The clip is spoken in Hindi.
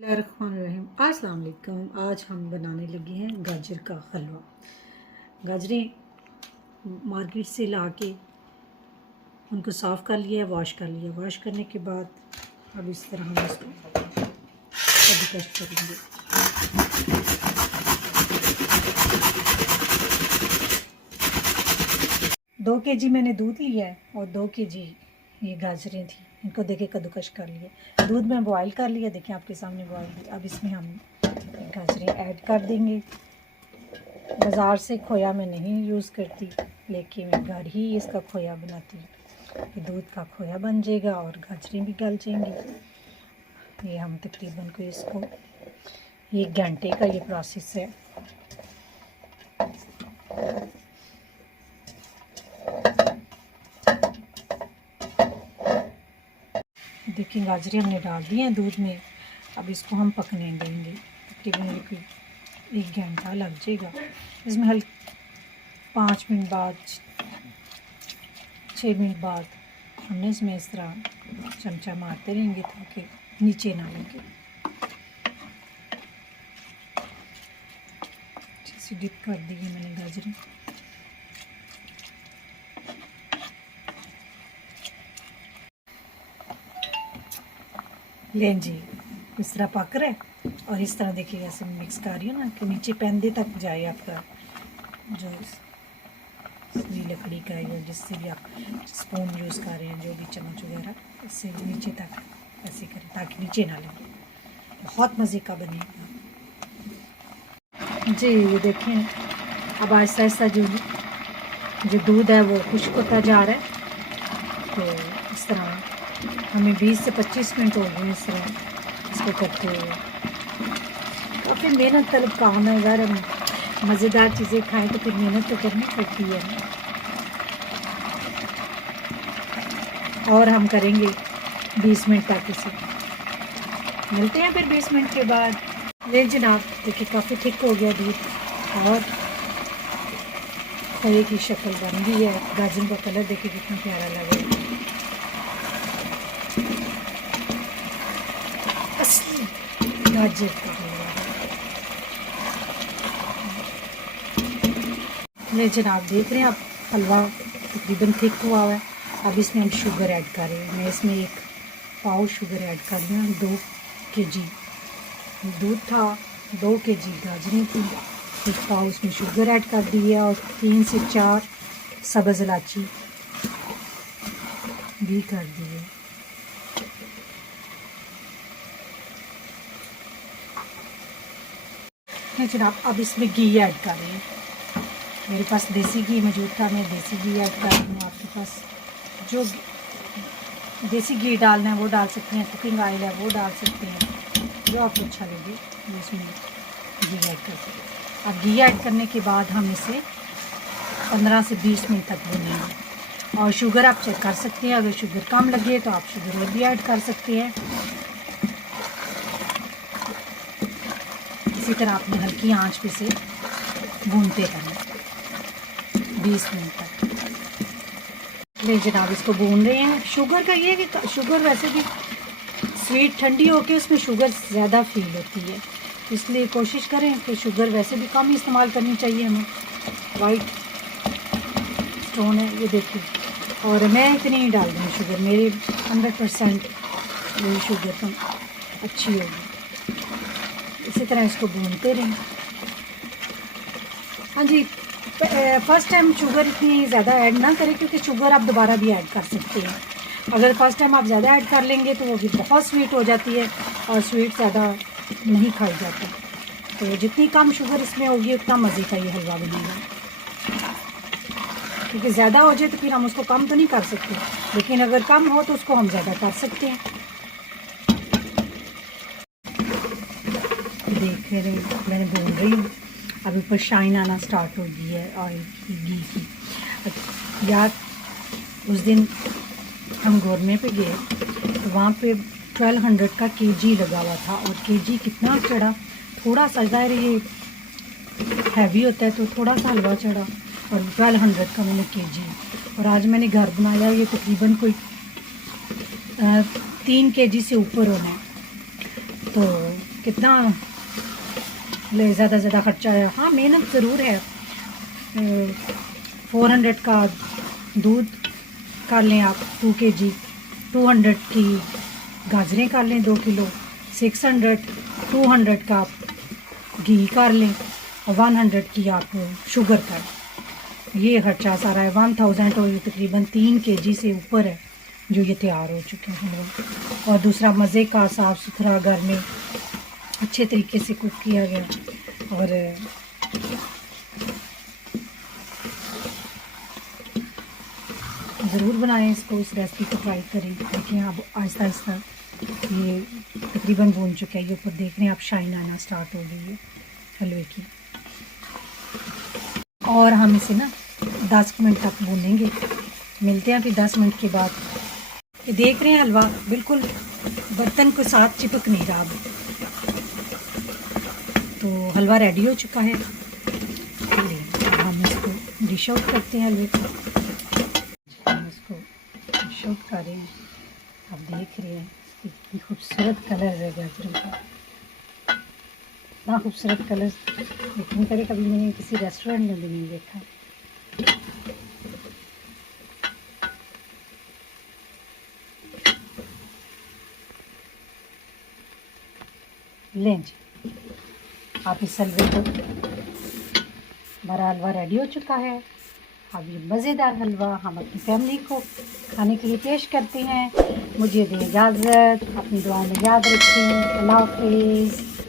अस्सलाम वालेकुम। आज हम बनाने लगे हैं गाजर का हलवा। गाजरें मार्केट से लाके उनको साफ़ कर लिया, वॉश कर लिया। वॉश करने के बाद अब इस तरह हम इसको कद्दूकस करेंगे। 2 केजी मैंने दूध लिया है और 2 केजी ये गाजरें थी, इनको देखे कद्दूकस कर लिए। दूध में बॉईल कर लिया, देखें आपके सामने बॉईल। अब इसमें हम गाजरें ऐड कर देंगे। बाज़ार से खोया मैं नहीं यूज़ करती, लेकिन मैं घर ही इसका खोया बनाती हूँ। ये दूध का खोया बन जाएगा और गाजरें भी गल जाएंगी। ये हम तकरीबन को इसको 1 घंटे का ये प्रोसेस है। देखिए गाजरें हमने डाल दी हैं दूध में। अब इसको हम पकने देंगे, तकरीबन 1 घंटा लग जाएगा। इसमें 5 मिनट बाद 6 मिनट बाद हमने इसमें इस तरह चमचा मारते रहेंगे ताकि नीचे ना लगे। अच्छे से डिप कर दी है मैंने गाजरें। लें जी, इस तरह पक रहा है और इस तरह देखिए ऐसे मिक्स कर रही हूँ ना कि नीचे पैंदे तक जाए आपका जो सुई लकड़ी का है या जिससे भी आप स्पून यूज़ कर रहे हैं, जो भी चम्मच वगैरह, इससे नीचे तक ऐसे करें ताकि नीचे ना लगे। बहुत मज़े का बनेगा जी। ये देखें अब आहिस्ता आहिस्ता जो दूध है वो खुश्क होता जा रहा है। तो इस तरह हमें 20 से 25 मिनट हो गए इस तरह इसको करते हुए। काफ़ी मेहनत तलब काम है। अगर हम मज़ेदार चीज़ें खाएं तो फिर मेहनत तो करनी पड़ती है। और हम करेंगे 20 मिनट तक इसे। मिलते हैं फिर 20 मिनट के बाद। ले जनाब, देखिए काफ़ी थिक हो गया दूध और खोए की शक्ल बन गई है। गाजर का कलर देखिए कितना प्यारा लग रहा है। असली गाजर का ले जनाब, देख रहे हैं आप हलवा तकरीबन थिक हुआ है। अब इसमें हम शुगर ऐड कर रहे हैं। मैं इसमें 1 पाव शुगर ऐड कर रही हूँ। 2 केजी दूध था, 2 केजी गाजरें थी, 1 पाव उसमें शुगर ऐड कर दी है और 3 से 4 सब्ज़ इलायची भी कर दी है। जनाब, अब इसमें घी ऐड कर रही हूँ। मेरे पास देसी घी मौजूद था, मैं देसी घी ऐड कर रही हूँ। आपके पास जो देसी घी डालना है वो डाल सकते हैं, कुकिंग ऑयल है वो डाल सकते हैं, जो आपको अच्छा लगे उसमें घी ऐड कर सकते हैं। अब घी ऐड करने के बाद हम इसे 15 से 20 मिनट तक भूनेंगे। और शुगर आप चेक कर सकते हैं, अगर शुगर कम लगे तो आप शुगर और भी ऐड कर सकते हैं। इसी तरह आपने हल्की आंच पे से भूनते रहना 20 मिनट तक। ले जनाब, इसको भून रहे हैं। शुगर का ये है कि शुगर वैसे भी स्वीट ठंडी होकर उसमें शुगर ज़्यादा फील होती है, इसलिए कोशिश करें कि शुगर वैसे भी कम इस्तेमाल करनी चाहिए हमें। वाइट स्टोन है ये देखिए, और मैं इतनी ही डाल दूँ शुगर, मेरी 100% यही शुगर तो अच्छी होगी। इसी तरह इसको भूनते रहें। हाँ जी, फर्स्ट टाइम शुगर इतनी ज़्यादा ऐड ना करें, क्योंकि शुगर आप दोबारा भी ऐड कर सकते हैं। अगर फर्स्ट टाइम आप ज़्यादा ऐड कर लेंगे तो वो भी बहुत स्वीट हो जाती है और स्वीट ज़्यादा नहीं खाई जाती। तो जितनी कम शुगर इसमें होगी उतना मज़े का ये हलवा बनेगा। क्योंकि ज़्यादा हो जाए तो फिर हम उसको कम तो नहीं कर सकते, लेकिन अगर कम हो तो उसको हम ज़्यादा कर सकते हैं। देख रहे मैंने भून रही हूँ। अब ऊपर शाइन आना स्टार्ट हो गई है ऑयल की, घी की। यार उस दिन हम गोरमे पे गए तो वहाँ पे 1200 का केजी लगा हुआ था, और केजी कितना चढ़ा। थोड़ा सा ज़ाहिर ये हैवी होता है तो थोड़ा सा हलवा चढ़ा, और 1200 का मैंने केजी। और आज मैंने घर बनाया, ये तकरीबन कोई 3 केजी से ऊपर होना है। तो कितना ज़्यादा ज़्यादा खर्चा है। हाँ, मेहनत ज़रूर है। 400 का दूध कर लें आप 2 kg, 200 की गाजरें कर लें 2 किलो, 200 का आप घी कर लें और 100 की आप शुगर कर। ये खर्चा सारा है 1000 और ये तकरीबन 3 kg से ऊपर है जो ये तैयार हो चुके हैं हलवा। और दूसरा मज़े का साफ़ सुथरा घर में अच्छे तरीके से कुक किया गया। और ज़रूर बनाएं इसको, इस रेसिपी को ट्राई करें। देखिए अब आहिस्ता आहिस्ता ये तकरीबन भून चुका है। ये ऊपर देख रहे हैं आप शाइन आना स्टार्ट हो गई है हलवे की। और हम इसे ना 10 मिनट तक भूनेंगे। मिलते हैं फिर 10 मिनट के बाद। ये देख रहे हैं हलवा बिल्कुल बर्तन को साथ चिपक नहीं रहा। तो हलवा रेडी हो चुका है। अब हम इसको डिश आउट करते हैं हलवे को। हम इसको डिश आउट कर रहे हैं। आप देख रहे हैं इसकी खूबसूरत कलर है गाजरों का। इतना खूबसूरत कलर यकीन करें कभी मैंने किसी रेस्टोरेंट में भी नहीं देखा। लें जी, आप इस हलवे को, हमारा हलवा रेडी हो चुका है। अब ये मज़ेदार हलवा हम अपनी फैमिली को खाने के लिए पेश करते हैं। मुझे दें इजाज़त, अपनी दुआओं में याद रखें। अल्लाह हाफ़िज़।